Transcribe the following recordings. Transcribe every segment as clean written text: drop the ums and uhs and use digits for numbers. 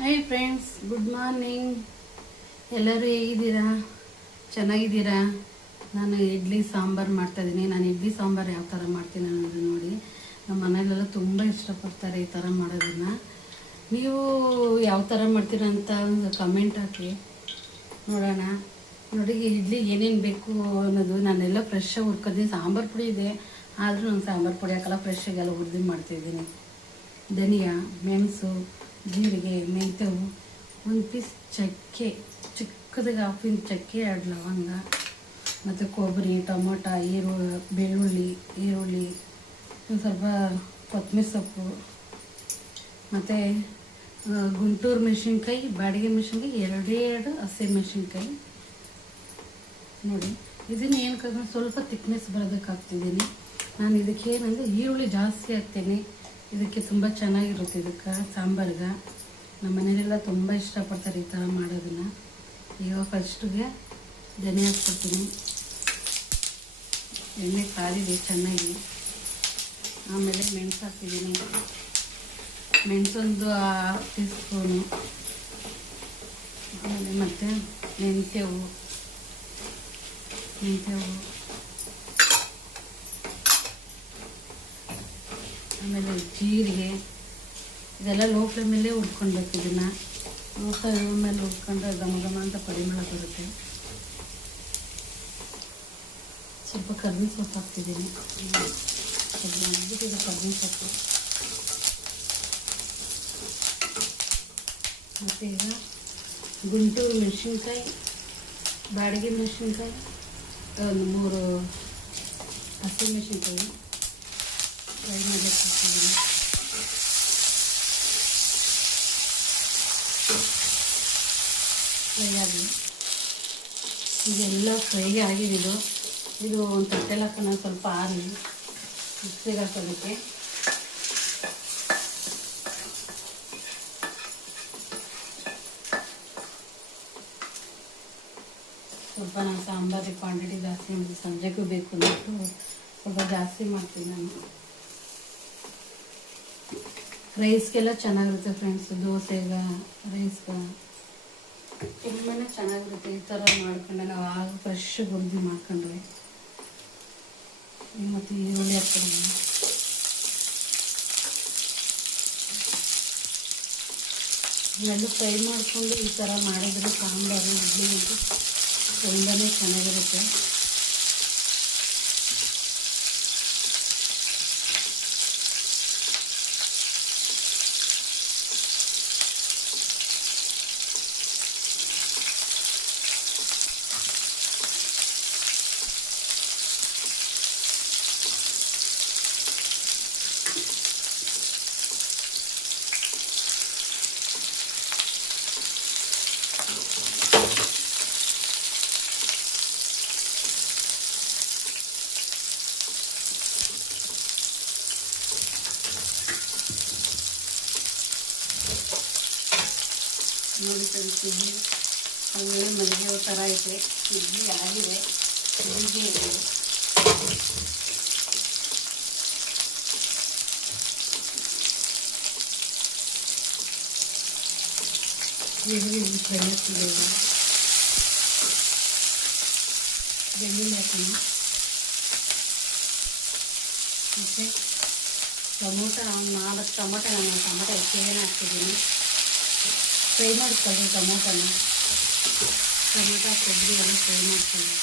Hi friends, good morning. ಎಲ್ಲರೂ ಹೇಗಿದ್ದೀರಾ? ಚೆನ್ನಾಗಿದ್ದೀರಾ? ನಾನು ಇಡ್ಲಿ ಸಾಂಬಾರು ಮಾಡ್ತಾಯಿದ್ದೀನಿ. ನಾನು ಇಡ್ಲಿ ಸಾಂಬಾರು ಯಾವ ಥರ ಮಾಡ್ತೀನಿ ಅನ್ನೋದು ನೋಡಿ. ನಮ್ಮ ಮನೆಯಲ್ಲೆಲ್ಲ ತುಂಬ ಇಷ್ಟಪಡ್ತಾರೆ ಈ ಥರ ಮಾಡೋದನ್ನು. ನೀವು ಯಾವ ಥರ ಮಾಡ್ತೀರಾ ಅಂತ ಒಂದು ಕಮೆಂಟ್ ಹಾಕಿ ನೋಡೋಣ. ನೋಡಿ, ಇಡ್ಲಿಗೆ ಏನೇನು ಬೇಕು ಅನ್ನೋದು ನಾನೆಲ್ಲ ಫ್ರೆಶ್ಶಾಗಿ ಹುರ್ಕೋತೀನಿ. ಸಾಂಬಾರು ಪುಡಿ ಇದೆ, ಆದರೂ ನಾನು ಸಾಂಬಾರು ಪುಡಿ ಹಾಕಲ್ಲ, ಫ್ರೆಶ್ಶಾಗೆಲ್ಲ ಹುರಿದು ಮಾಡ್ತಾಯಿದ್ದೀನಿ. ಧನಿಯಾ, ಮೆಣಸು, ಜೀರಿಗೆ, ಮೆಂತ್ಯವು, ಒಂದು ಪೀಸ್ ಚಕ್ಕೆ, ಚಿಕ್ಕದಾಗಿ ಹಾಫ್ ಇಂಚ್ ಚಕ್ಕೆ, 2 ಲವಂಗ, ಮತ್ತು ಕೊಬ್ಬರಿ, ಟೊಮೊಟೊ, ಬೆಳ್ಳುಳ್ಳಿ, ಈರುಳ್ಳಿ, ಒಂದು ಸ್ವಲ್ಪ ಕೊತ್ತಂಬರಿ ಸೊಪ್ಪು, ಮತ್ತು ಗುಂಟೂರು ಮೆಣಸಿನ್ಕಾಯಿ, ಬಾಡಿಗೆ ಮೆಣಸಿನ್ಕಾಯಿ, 2 ಹಸಿಮೆಣಸಿನ್ಕಾಯಿ. ನೋಡಿ, ಇದನ್ನು ಏನಕ್ಕೆ ಸ್ವಲ್ಪ ತಿಕ್ನೆಸ್ ಬರೋದಕ್ಕೆ ಹಾಕ್ತಿದ್ದೀನಿ. ನಾನು ಇದಕ್ಕೆ ಏನಂದರೆ ಈರುಳ್ಳಿ ಜಾಸ್ತಿ ಹಾಕ್ತೀನಿ. ಇದಕ್ಕೆ ತುಂಬ ಚೆನ್ನಾಗಿರುತ್ತೆ. ಇದಕ್ಕೆ ಸಾಂಬಾರ್ಗೆ ನಮ್ಮ ಮನೆಯಲ್ಲೆಲ್ಲ ತುಂಬ ಇಷ್ಟಪಡ್ತಾರೆ ಈ ಥರ ಮಾಡೋದನ್ನು. ಇವಾಗ ಫಸ್ಟಿಗೆ ಧನಿಯಾ ಹಾಕ್ಕೊಡ್ತೀನಿ. ಎಣ್ಣೆ ಕಾದಿದೆ ಚೆನ್ನಾಗಿ. ಆಮೇಲೆ ಮೆಣಸು ಹಾಕ್ತಿದ್ದೀನಿ. ಮೆಣಸೊಂದು 1 ಟೀ ಸ್ಪೂನು. ಆಮೇಲೆ ಮತ್ತು ಮೆಂತ್ಯವು, ಆಮೇಲೆ ಜೀರಿಗೆ. ಇದೆಲ್ಲ ಲೋ ಫ್ಲೇಮಲ್ಲೇ ಹುರ್ಕೊಳ್ಬೇಕು. ಇದನ್ನು ಲೋ ಫ್ಲೇಮಲ್ಲಿ ಹುರ್ಕೊಂಡ್ರೆ ಘಮ ಅಂತ ಪರಿಮಳ ಬರುತ್ತೆ. ಸ್ವಲ್ಪ ಕರ್ಬೇವಿನ ಸೊಪ್ಪು ಹಾಕ್ತಿದ್ದೀನಿ. ಕರ್ಬೇವಿನ ಸೊಪ್ಪು. ಮತ್ತು ಈಗ ಗುಂಟೂರು ಮೆಣಸಿನ್ಕಾಯಿ, ಬಾಡಿಗೆ ಮೆಣಸಿನ್ಕಾಯಿ, ಒಂದು 3 ಹಸಿಮೆಣಸಿನ್ಕಾಯಿ ಫ್ರೈ ಮಾಡಲಿಕ್ಕೆ ಹಾಕ್ತಿದ್ದೀನಿ. ಫ್ರೈ ಆಗಲಿ. ಇದೆಲ್ಲ ಫ್ರೈ ಆಗಿದ್ದು. ಇದು ಒಂದು ತಟ್ಟೆಲಿ ಹಾಕೋಣ, ಸ್ವಲ್ಪ ಆರಲಿ ಮಿಕ್ಸಿಗೆ ಹಾಕೋದಕ್ಕೆ. ಸ್ವಲ್ಪ ನಾನು ಸಾಂಬಾರಿಗೆ ಕ್ವಾಂಟಿಟಿ ಜಾಸ್ತಿ ಮಾಡಿ ಸಂಜೆಗೂ ಬೇಕು ಅಂದ್ಬಿಟ್ಟು ಸ್ವಲ್ಪ ಜಾಸ್ತಿ ಮಾಡ್ತೀನಿ ನಾನು. ರೈಸ್ಗೆಲ್ಲ ಚೆನ್ನಾಗಿರುತ್ತೆ ಫ್ರೆಂಡ್ಸ್. ದೋಸೆಗೆ, ರೈಸ್ಗೆ ತುಂಬಾ ಚೆನ್ನಾಗಿರುತ್ತೆ ಈ ಥರ ಮಾಡ್ಕೊಂಡ್ರೆ. ನಾವು ಆಗ ಫ್ರೆಶ್ ಹುರಿದು ಮಾಡ್ಕೊಂಡ್ರೆ. ಮತ್ತು ಈರುಳ್ಳಿ ಹಾಕ್ತೀನಿ. ಇವೆಲ್ಲ ಫ್ರೈ ಮಾಡಿಕೊಂಡು ಈ ಥರ ಮಾಡಿದ್ರೆ ಸಾಂಬಾರು, ಇಡ್ಲಿ ಅಂತೂ ತುಂಬಾ ಚೆನ್ನಾಗಿರುತ್ತೆ. ನೋಡಿ ಫ್ರೆಂಡ್ಸ್, ಇಡ್ಲಿ ಅದೇ ಮಲ್ಲಿಗೆ ಥರ ಐತೆ. ಇಡ್ಲಿ ಆಗಿದೆ, ಇಡ್ಲಿಗೆ ಇದೆ. ಈರುಳ್ಳಿ ಫ್ರೈ ಆಗ್ತಿದೆ. ಬೆಳ್ಳುಳ್ಳಿ ಹಾಕೋಣ. ಮತ್ತು ಟೊಮೊಟೊ, 4 ಟೊಮೊಟೊ, ನಾನು ಟೊಮೊಟೊ ಹೆಚ್ಚಿಗೆ ಹಾಕ್ತಿದ್ದೀನಿ. ಫ್ರೈ ಮಾಡ್ಕೊಳ್ಳಿ ಟೊಮೊಟೊನ. ಟೊಮೊಟೊ, ಕೊಬ್ಬರಿ ಎಲ್ಲ ಫ್ರೈ ಮಾಡ್ಕೊಳ್ಳಿ.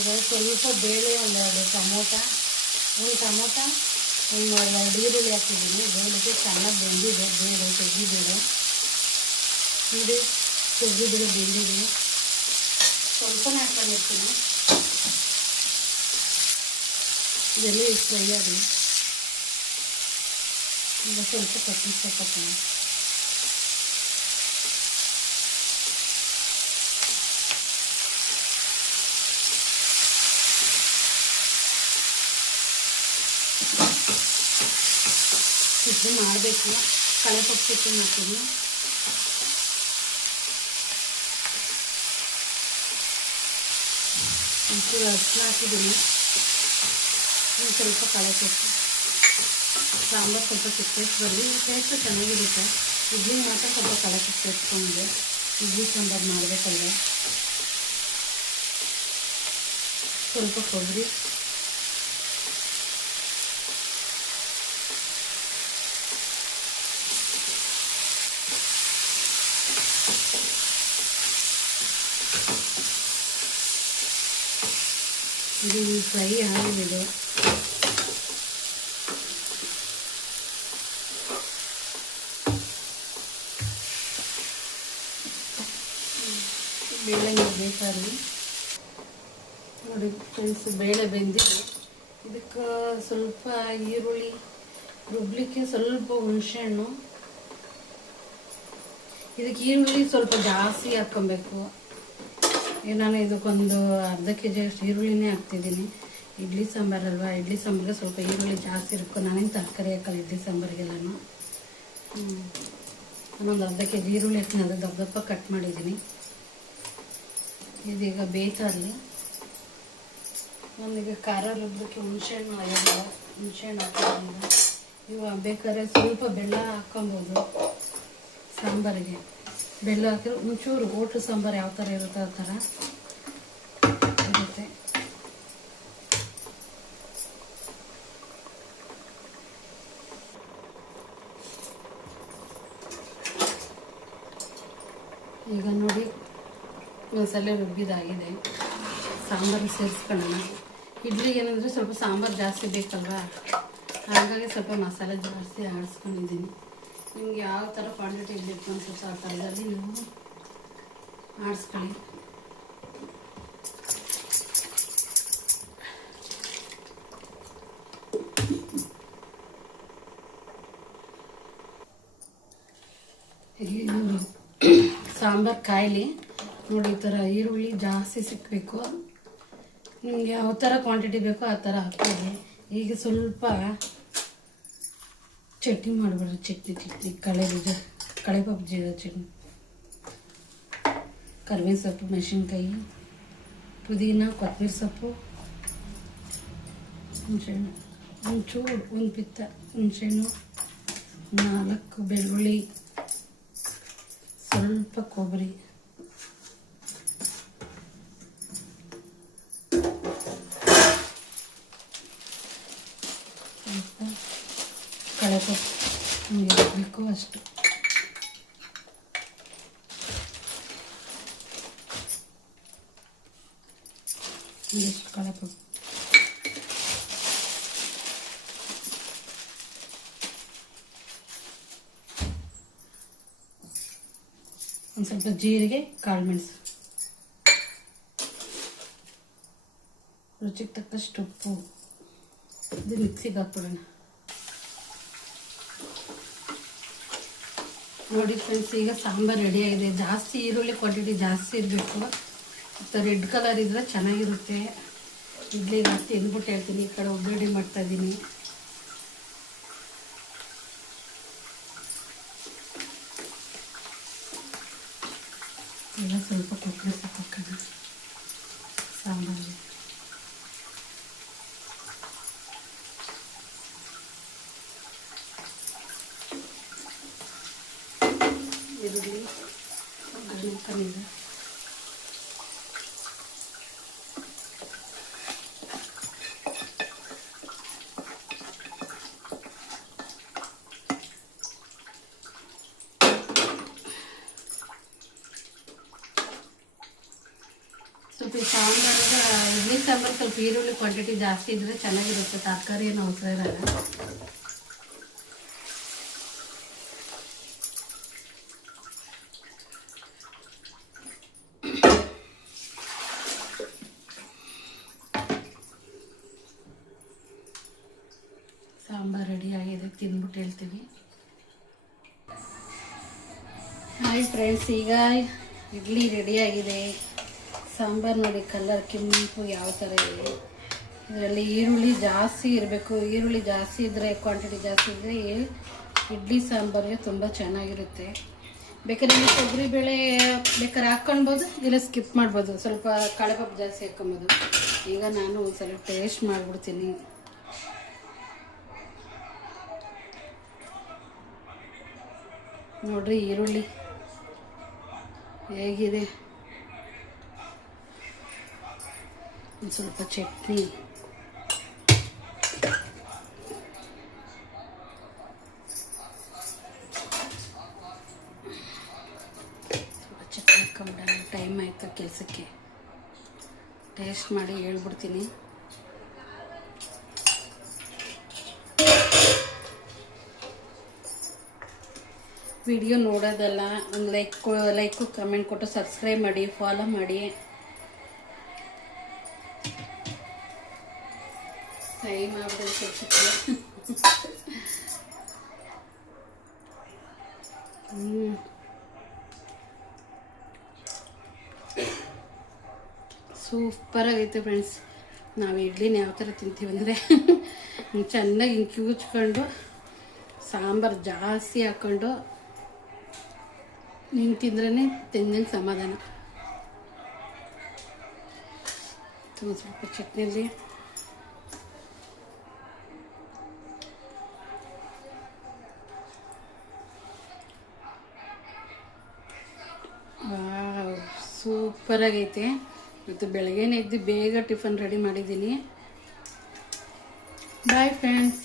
ಈಗ ಸ್ವಲ್ಪ ಬೇಳೆ, 1 ಟೊಮೊಟೊ, ಒಂದು 2 ಈರುಳ್ಳಿ ಹಾಕಿದ್ದೀನಿ. ಬೇಳೆಗೆ ಚೆನ್ನಾಗಿ ಬೆಂದಿದೆ. ಬೇಳೆ, ತೊಗರಿಬೇಳೆ, ನೋಡಿ ತೊಗರಿಬೇಳೆ ಬೆಂದಿದೆ. ಸ್ವಲ್ಪನೇ ಹಾಕೊಂಡಿರ್ತೀನಿ. ಇದೆಲ್ಲ ಫ್ರೈ ಆಗಲಿ. ಈಗ ಸ್ವಲ್ಪ ಕೊತ್ತಂಬರಿ ಸೊಪ್ಪು ಹಾಕೋಣ. ಸಿಪ್ಪೆ ಮಾಡಬೇಕು, ಕಳೆ ಪಪ್ಪು ಸಿಪ್ಪೆ ಮಾಡ್ತೀನಿ. ಒಂಚೂರು ಅರಿಶಿನ ಹಾಕಿದ್ದೀನಿ, ಒಂದು ಸ್ವಲ್ಪ ಕಳೆ ಪಪ್ಪು. ಸಾಂಬಾರು ಸ್ವಲ್ಪ ಟೇಸ್ಟ್ ಬರಲಿ, ಟೇಸ್ಟು ಚೆನ್ನಾಗಿರುತ್ತೆ. ಇಡ್ಲಿ ಮಾತ್ರ ಸ್ವಲ್ಪ ಕಳೆ ಪಪ್ಪು ಸೇರಿಸ್ಕೊಂಡಿದೆ, ಇಡ್ಲಿ ಸಾಂಬಾರು ಮಾಡಬೇಕಲ್ವ. ಸ್ವಲ್ಪ ಕೊಬ್ಬರಿ, ಇದು ಫ್ರೈ ಆಗಿದೆ. ಬೇಳೆ ಬೇಕಾದ್ರೆ ನೋಡಿ ಫ್ರೆಂಡ್ಸ್, ಬೇಳೆ ಬೆಂದಿದೆ. ಇದಕ್ಕೆ ಸ್ವಲ್ಪ ಈರುಳ್ಳಿ ರುಬ್ಲಿಕ್ಕೆ ಸ್ವಲ್ಪ ಹುಣಸೆಹಣ್ಣು. ಇದಕ್ಕೆ ಈರುಳ್ಳಿ ಸ್ವಲ್ಪ ಜಾಸ್ತಿ ಹಾಕ್ಕೊಬೇಕು. ನಾನು ಇದಕ್ಕೊಂದು ಅರ್ಧ kg ಅಷ್ಟು ಈರುಳ್ಳಿನೇ ಹಾಕ್ತಿದ್ದೀನಿ. ಇಡ್ಲಿ ಸಾಂಬಾರಲ್ವ, ಇಡ್ಲಿ ಸಾಂಬಾರಿಗೆ ಸ್ವಲ್ಪ ಈರುಳ್ಳಿ ಜಾಸ್ತಿ ಇರ್ಬೇಕು. ನಾನೇನು ತರಕಾರಿ ಹಾಕಲ್ಲ ಇಡ್ಲಿ ಸಾಂಬಾರಿಗೆಲ್ಲನೂ. ನಾನೊಂದು ಅರ್ಧ kg ಈರುಳ್ಳಿ ಹಾಕ್ತೀನಿ, ಅದು ದಪ್ಪ ದಪ್ಪ ಕಟ್ ಮಾಡಿದ್ದೀನಿ. ಇದೀಗ ಬೇಯ್ತಾರಲಿ. ನಮಗೆ ಖಾರ ರುಬ್ಬಕ್ಕೆ ಹುಣಸೆಹಣ್ಣು ಆಗಿಲ್ಲ, ಹುಣಸೆಹಣ್ಣು ಹಾಕೋದ್ರಿಂದ ಇವಾಗ ಬೇಕಾದ್ರೆ ಸ್ವಲ್ಪ ಬೆಲ್ಲ ಹಾಕ್ಕೊಬೋದು. ಸಾಂಬಾರಿಗೆ ಬೆಲ್ಲ ಹಾಕಿದ್ರೆ ಒಂಚೂರು ಹೋಟ್ಲು ಸಾಂಬಾರು ಯಾವ ಥರ ಇರುತ್ತೆ ಆ ಥರ ಇರುತ್ತೆ. ಈಗ ನೋಡಿ ಮಸಾಲೆ ರುಬ್ಬಿದಾಗಿದೆ. ಸಾಂಬಾರು ಸೇರಿಸ್ಕೊಳ್ಳೋಣ. ಇಡ್ಲಿಗೆ ಏನಂದರೆ ಸ್ವಲ್ಪ ಸಾಂಬಾರು ಜಾಸ್ತಿ ಬೇಕಲ್ವಾ, ಹಾಗಾಗಿ ಸ್ವಲ್ಪ ಮಸಾಲೆ ಜಾಸ್ತಿ ಆಡಿಸ್ಕೊಂಡಿದ್ದೀನಿ. ನಿಮ್ಗೆ ಯಾವ ಥರ ಕ್ವಾಂಟಿಟಿ ಬೇಕು ಅನ್ಸುತ್ತೆ ಆ ಥರದಲ್ಲಿ ನೀವು ಆಡಿಸ್ಕೊಳ್ಳಿ. ಸಾಂಬಾರು ಕಾಯಿಲಿ ನೋಡಿ, ಈ ಥರ ಈರುಳ್ಳಿ ಜಾಸ್ತಿ ಸಿಕ್ಕಬೇಕು. ನಿಮಗೆ ಯಾವ ಥರ ಕ್ವಾಂಟಿಟಿ ಬೇಕೋ ಆ ಥರ ಹಾಕ್ಕೊಳ್ಳಿ. ಈಗ ಸ್ವಲ್ಪ ಚಟ್ನಿ ಮಾಡಿಬಿಡ್ರಿ, ಚಟ್ನಿ ಕಳೆಪಪ್ಪು ಜೀರ ಚಟ್ನಿ, ಕರಿಬೇವಿನ ಸೊಪ್ಪು, ಮೆಣಸಿನ್ಕಾಯಿ, ಪುದೀನ, ಕೊತ್ತಂಬರಿ ಸೊಪ್ಪು, ಹುಣಸೆಹಣ್ಣು, ಒಂಚೂರು ಒಂದು ಪಿತ್ತ ಹುಣಸೆಹಣ್ಣು, 4 ಬೆಳ್ಳುಳ್ಳಿ, ಸ್ವಲ್ಪ ಕೊಬ್ಬರಿ, ಕಳೆಪಪ್ಪು ನಿಮಗೆ ಬೇಕು ಅಷ್ಟು. ಇಷ್ಟು ಕಳೆಪಪ್ಪು. ಒಂದು ಸ್ವಲ್ಪ ಜೀರಿಗೆ, ಕಾಳು ಮೆಣಸು, ರುಚಿಗೆ ತಕ್ಕಷ್ಟು ಉಪ್ಪು. ಇದು ಮಿಕ್ಸಿಗೆ ಹಾಕ್ಬಿಡೋಣ. ನೋಡಿ ಫ್ರೆಂಡ್ಸ್, ಈಗ ಸಾಂಬಾರು ರೆಡಿಯಾಗಿದೆ. ಜಾಸ್ತಿ ಈರುಳ್ಳಿ ಕ್ವಾಂಟಿಟಿ ಜಾಸ್ತಿ ಇರಬೇಕು, ಮತ್ತು ರೆಡ್ ಕಲರ್ ಇದ್ದರೆ ಚೆನ್ನಾಗಿರುತ್ತೆ. ಇಡ್ಲಿಗೆ ಹಾಕಿ ತಿಂದ್ಬಿಟ್ಟು ಹೇಳ್ತೀನಿ. ಈ ಕಡೆ ಒಗ್ಗರಣೆ ಮಾಡ್ತಾಯಿದ್ದೀನಿ. ಎಲ್ಲ ಸ್ವಲ್ಪ ಕೊತ್ತಂಬರಿ ಸೊಪ್ಪು ಹಾಕೋಣ ಸಾಂಬಾರಿಗೆ. ಈರುಳ್ಳಿ ಒಗ್ಗರಣೆ ಹಾಕೊಂಡಿದ್ದೆ. ಸ್ವಲ್ಪ ಸಾಂಬಾರಿಗೆ ಇಡ್ಲಿ ಸಾಂಬಾರು ಸ್ವಲ್ಪ ಈರುಳ್ಳಿ ಕ್ವಾಂಟಿಟಿ ಜಾಸ್ತಿ ಇದ್ದರೆ ಚೆನ್ನಾಗಿರುತ್ತೆ. ತರಕಾರಿ ಏನು ಅವಸರ ಇರಲ್ಲ. ಸಾಂಬಾರು ರೆಡಿ ಆಗಿದೆ, ತಿಂದ್ಬಿಟ್ಟು ಹೇಳ್ತೀವಿ. ಹಾಯ್ ಫ್ರೆಂಡ್ಸ್, ಈಗ ಇಡ್ಲಿ ರೆಡಿಯಾಗಿದೆ. ಸಾಂಬಾರು ನೋಡಿ ಕಲರ್ ಕೆಂಪು ಯಾವ ಥರ ಇದೆ. ಇದರಲ್ಲಿ ಈರುಳ್ಳಿ ಜಾಸ್ತಿ ಇರಬೇಕು. ಈರುಳ್ಳಿ ಜಾಸ್ತಿ ಇದ್ದರೆ, ಕ್ವಾಂಟಿಟಿ ಜಾಸ್ತಿ ಇದ್ದರೆ ಇಡ್ಲಿ ಸಾಂಬಾರಿಗೆ ತುಂಬ ಚೆನ್ನಾಗಿರುತ್ತೆ. ಬೇಕಾದ್ರೆ ನೀವು ತೊಗರಿಬೇಳೆ ಬೇಕಾದ್ರೆ ಹಾಕ್ಕೊಳ್ಬೋದು, ಇಲ್ಲ ಸ್ಕಿಪ್ ಮಾಡ್ಬೋದು. ಸ್ವಲ್ಪ ಕಳೆಪಪ್ಪು ಜಾಸ್ತಿ ಹಾಕ್ಕೊಬೋದು. ಈಗ ನಾನು ಒಂದು ಸ್ವಲ್ಪ ಟೇಸ್ಟ್ ಮಾಡಿಬಿಡ್ತೀನಿ. ನೋಡ್ರಿ ಈರುಳ್ಳಿ ಹೇಗಿದೆ. ಒಂದು ಸ್ವಲ್ಪ ಚಟ್ನಿ, ಸ್ವಲ್ಪ ಚಟ್ನಿ ಹಾಕ್ಕೊಂಬಿಡೋಣ. ಟೈಮ್ ಆಯಿತು ಕೆಲಸಕ್ಕೆ. ಟೇಸ್ಟ್ ಮಾಡಿ ಹೇಳ್ಬಿಡ್ತೀನಿ. ವಿಡಿಯೋ ನೋಡೋದಲ್ಲ, ಒಂದು ಲೈಕು ಕಮೆಂಟ್ ಕೊಟ್ಟು ಸಬ್ಸ್ಕ್ರೈಬ್ ಮಾಡಿ, ಫಾಲೋ ಮಾಡಿ. ಟೈಮ್ ಆಗ್ಬಿಡೋದು ಕೆಲಸಕ್ಕೆ. ಸೂಪರಾಗೈತೆ ಫ್ರೆಂಡ್ಸ್. ನಾವು ಇಡ್ಲಿನ ಯಾವ ಥರ ತಿಂತೀವಿ ಅಂದರೆ ಚೆನ್ನಾಗಿ ಹಿಂಗೆ ಕಿವುಚ್ಕೊಂಡು ಸಾಂಬಾರು ಜಾಸ್ತಿ ಹಾಕ್ಕೊಂಡು ಹಿಂಗೆ ತಿಂದ್ರೇ ತಿಂದಂಗೆ ಸಮಾಧಾನ. ಒಂದು ಸ್ವಲ್ಪ ಚಟ್ನಿಯಲ್ಲಿ ಸೂಪರಾಗೈತೆ. ಇವತ್ತು ಬೆಳಗ್ಗೆನೇ ಎದ್ದು ಬೇಗ ಟಿಫನ್ ರೆಡಿ ಮಾಡಿದ್ದೀನಿ. Bye friends.